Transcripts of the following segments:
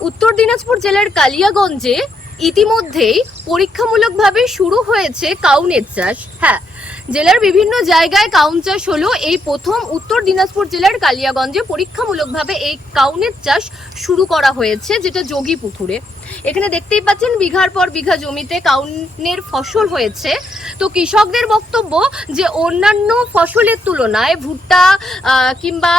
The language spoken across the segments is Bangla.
উত্তর দিনাজপুর জেলার কালিয়াগঞ্জে ইতিমধ্যেই পরীক্ষামূলকভাবে শুরু হয়েছে কাউনের চাষ। হ্যাঁ জেলার বিভিন্ন জায়গায় কাউন চাষ হলো। এই প্রথম উত্তর দিনাজপুর জেলার কালিয়াগঞ্জে পরীক্ষামূলকভাবে এই কাউনের চাষ শুরু করা হয়েছে, যেটা যোগী পুকুরে। এখানে দেখতেই পাচ্ছেন, বিঘার পর বিঘা জমিতে কাউনের ফসল হয়েছে। তো কৃষকদের বক্তব্য যে অন্যান্য ফসলের তুলনায় ভুট্টা কিংবা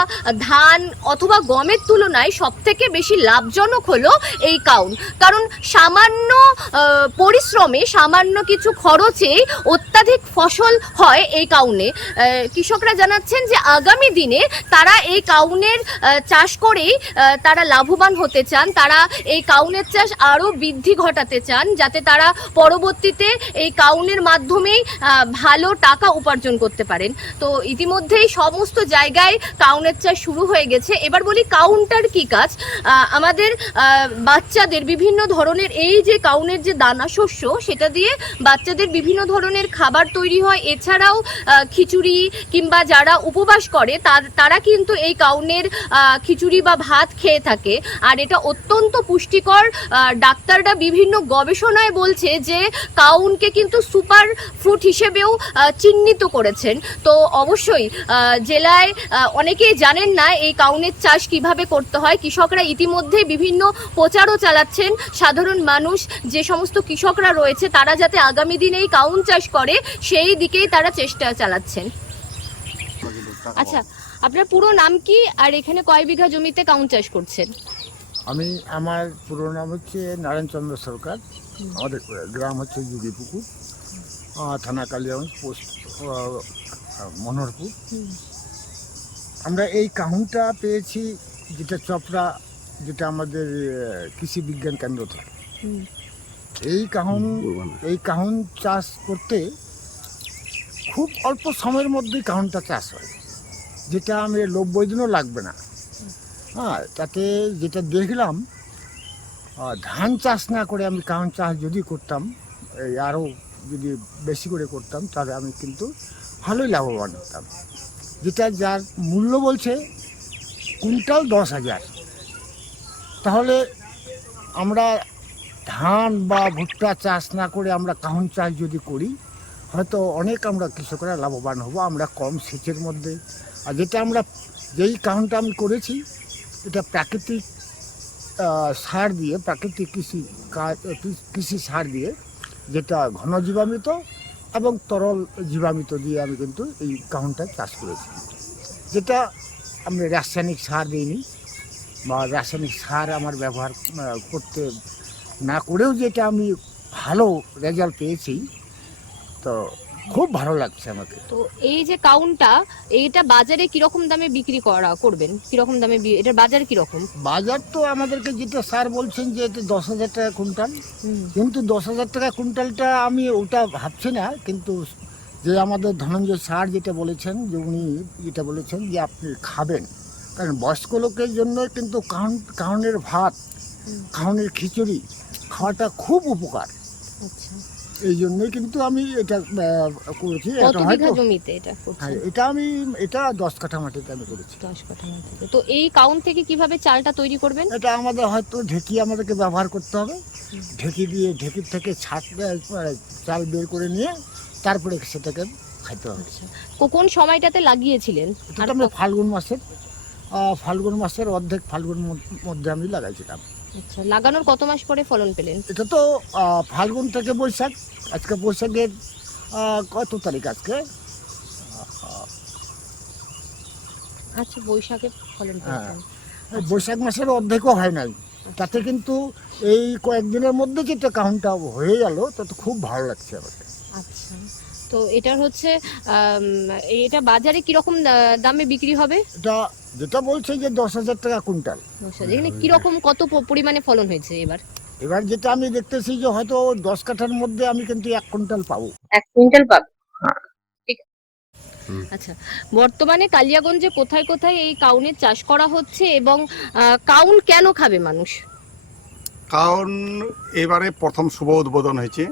ধান অথবা গমের তুলনায় সব থেকে বেশি লাভজনক হলো এই কাউন। কারণ সামান্য পরিশ্রমে, সামান্য কিছু খরচে অত্যাধিক ফসল হয় এই কাউনে। কৃষকরা জানাচ্ছেন যে আগামী দিনে তারা এই কাউনের চাষ করেই তারা লাভবান হতে চান। তারা এই কাউনের চাষ আরও বৃদ্ধি ঘটাতে চান, যাতে তারা পরবর্তীতে এই কাউনের মাধ্যমেই ভালো টাকা উপার্জন করতে পারেন। তো ইতিমধ্যেই সমস্ত জায়গায় কাউনের চাষ শুরু হয়ে গেছে। এবার বলি কাউনটার কি কাজ? আমাদের বাচ্চাদের বিভিন্ন ধরনের এই যে কাউনের যে দানা শস্য সেটা দিয়ে বাচ্চাদের বিভিন্ন ধরনের খাবার তৈরি হয় এছাড়াও খিচুড়ি কিংবা যারা উপবাস করে, তার- কিন্তু এই কাউনের খিচুড়ি বা ভাত খেয়ে থাকে। আর এটা অত্যন্ত পুষ্টিকর। ডাক্তাররা বিভিন্ন গবেষণায় বলছে যে, কাউনকে কিন্তু সুপার ফুড হিসেবেও চিহ্নিত করেছেন। তো অবশ্যই জেলায় অনেকেই জানেন না এই কাউনের চাষ কীভাবে করতে হয়। কৃষকরা ইতিমধ্যে বিভিন্ন প্রচারও চালাচ্ছেন। সাধারণ মানুষ, যে সমস্ত কৃষকরা রয়েছে, তারা যাতে আগামী দিনে এই কাউন চাষ করে, সেই দিকেই তারা চেষ্টা চালাচ্ছেন। আচ্ছা আপনার পুরো নাম কি? আর এখানে কয় বিঘা জমিতে কাউন চাষ করছেন? আমি আমার পুরো নাম হচ্ছে নারায়ণচন্দ্র সরকার। আমাদের গ্রাম হচ্ছে যুগিপুকুর থানা কালিয়াগঞ্জ পোস্ট মনোহরপুর। আমরা এই কাহুনটা পেয়েছি যেটা চপড়া যেটা আমাদের কৃষি বিজ্ঞান কেন্দ্র থেকে। এই কাহুন এই কাহুন চাষ করতে খুব অল্প সময়ের মধ্যেই কাহুনটা চাষ হয়। যেটা আমি নব্বই দিনও লাগবে না। হ্যাঁ তাতে যেটা দেখলাম ধান চাষ না করে আমি কাউন চাষ যদি করতাম, এই আরও যদি বেশি করে করতাম, তাহলে আমি কিন্তু ভালোই লাভবান হতাম। যেটা যার মূল্য বলছে, কুইন্টাল দশ হাজার। তাহলে আমরা ধান বা ভুট্টা চাষ না করে আমরা কাউন চাষ যদি করি হয়তো অনেক আমরা কৃষকরা লাভবান হব, আমরা কম সেচের মধ্যে। আর যেটা আমরা, যেই কারণটা আমি করেছি, এটা প্রাকৃতিক সার দিয়ে, প্রাকৃতিক কৃষি কা- কৃ- কৃষি সার দিয়ে যেটা ঘন জীবামৃত এবং তরল জীবামৃত দিয়ে আমি কিন্তু এই কাউনটা চাষ করেছি। যেটা আমি রাসায়নিক সার দিইনি বা রাসায়নিক সার আমার ব্যবহার করতে না করেও যেটা আমি ভালো রেজাল্ট পেয়েছি তো খুব ভালো লাগছে আমাকে। তো এই যে কাউনটা এইটা বাজারে কীরকম দামে বিক্রি করা করবেন? কীরকম দামে এটার বাজার কীরকম? বাজার তো আমাদেরকে যেটা স্যার বলছেন যে এটা দশ হাজার টাকা কুইন্টাল। কিন্তু দশ হাজার টাকা কুইন্টালটা আমি ওটা ভাবছি না কিন্তু যে আমাদের ধনঞ্জয় স্যার যেটা বলেছেন যে উনি যেটা বলেছেন যে আপনি খাবেন। কারণ বয়স্ক লোকের জন্য কিন্তু কাহন কাহনের ভাত কাউনের খিচুড়ি খাওয়াটা খুব উপকার। আচ্ছা। এই জন্যই কিন্তু আমি এটা করেছি। কত এটা বিঘা জমিতে এটা হ্যাঁ এটা আমি এটা দশ কাঠা মাটিতে আমি করেছি। দশ কাঠা মাটিতে। তো এই কাউন থেকে কীভাবে চালটা তৈরি করবেন? এটা আমাদের হয়তো ঢেকি আমাদেরকে ব্যবহার করতে হবে। ঢেকি দিয়ে ঢেকির থেকে ছাট চাল বের করে নিয়ে তারপরে সেটাকে খাইতে হবে। আচ্ছা। কোন সময়টাতে লাগিয়েছিলেন? এটা আমরা ফাল্গুন মাসের ফাল্গুন মাসের অর্ধেক ফাল্গুন মধ্যে আমি লাগাইছিলাম। আচ্ছা লাগানোর কত মাস পরে ফলন পেলেন? এটা তো ফাল্গুন থেকে বৈশাখ। আজকে বৈশাখের কত তারিখ আজকে? আচ্ছা বৈশাখে ফলন হ্যাঁ। পেয়েছেন। বৈশাখ মাসের অর্ধেকও হয় নাই। তাতে কিন্তু এই কয়েকদিনের মধ্যে যেটা কাউন্টটা হয়ে গেল তাতে খুব ভালো লাগছে আমাকে আচ্ছা। তো এটার হচ্ছে এটা বাজারে কীরকম দামে বিক্রি হবে? এটা যেটা বলছে যে দশ হাজার টাকা কুইন্টাল। এখানে কীরকম কত পরিমাণে ফলন হয়েছে এবার? এবার যেটা আমি দেখতেছি যে হয়তো দশ কাঠার মধ্যে আমি কিন্তু এক কুইন্টাল পাবো। এক কুইন্টাল পাবে? ঠিক। আচ্ছা। বর্তমানে কালিয়াগঞ্জে কোথায় কোথায় এই কাউনের চাষ করা হচ্ছে এবং কাউন কেন খাবে মানুষ? কারণ এবারে প্রথম শুভ উদ্বোধন হয়েছে।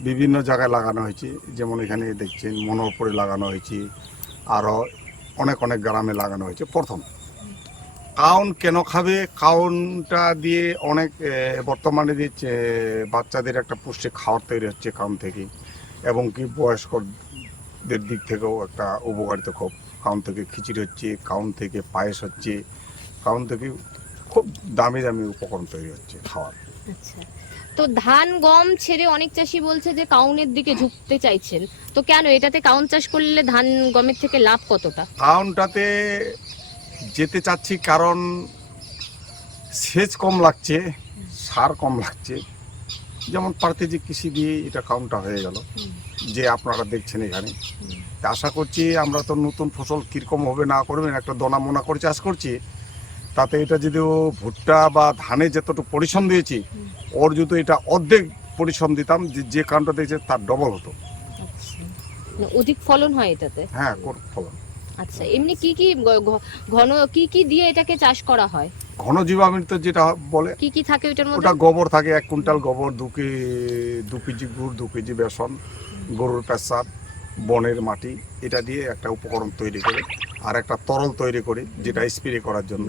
বিভিন্ন জায়গায় লাগানো হয়েছে। যেমন এখানে দেখছেন মনোহরপুরে লাগানো হয়েছে। আরও অনেক অনেক গ্রামে লাগানো হয়েছে। প্রথম। কাউন কেন খাবে? কাউনটা দিয়ে অনেক বর্তমানে যে বাচ্চাদের একটা পুষ্টি খাওয়ার তৈরি হচ্ছে কাউন থেকে এবং কি বয়স্কদের দিক থেকেও একটা উপকারিতা খুব। কাউন থেকে খিচুড়ি হচ্ছে, কাউন থেকে পায়েস হচ্ছে, কাউন থেকে খুব দামি দামি উপকরণ তৈরি হচ্ছে খাওয়ার। আচ্ছা। তো ধান, গম ছেড়ে অনেক চাষি বলছে যে কাউনের দিকে ঝুঁকতে চাইছেন। তো কেন? এটাতে কাউন চাষ করলে ধান, গমের থেকে লাভ কতটা? কাউনটাতে যেতে চাচ্ছি কারণ সেচ কম লাগছে, সার কম লাগছে। যেমন প্রাকৃতিক কৃষি দিয়ে এটা কাউনটা হয়ে গেল, যে আপনারা দেখছেন এখানে। আশা করছি আমরা তো নতুন ফসল কীরকম হবে না করবেন একটা দনা মোনা করে চাষ করছি। তাতে এটা যদি ও ভুট্টা বা ধানে যতটুকু পরিশ্রম দিয়েছি ওর যদি এটা অর্ধেক পরিশ্রম দিতাম যে যে কাউনটা দিয়েছে তার ডবল হতো। মানে অধিক ফলন হয় এটাতে? হ্যাঁ ফলন। আচ্ছা এমনি কি কি ঘন কি কি দিয়ে এটাকে চাষ করা হয়? ঘন জীবামৃত যেটা বলে কি কি থাকে ওটার মধ্যে? ওটা গোবর থাকে এক কুইন্টাল গোবর দু কেজি দু কেজি গুড় দু কেজি বেসন গরুর পেশাব বনের মাটি এটা দিয়ে একটা উপকরণ তৈরি করে আর একটা তরল তৈরি করি যেটা স্প্রে করার জন্য।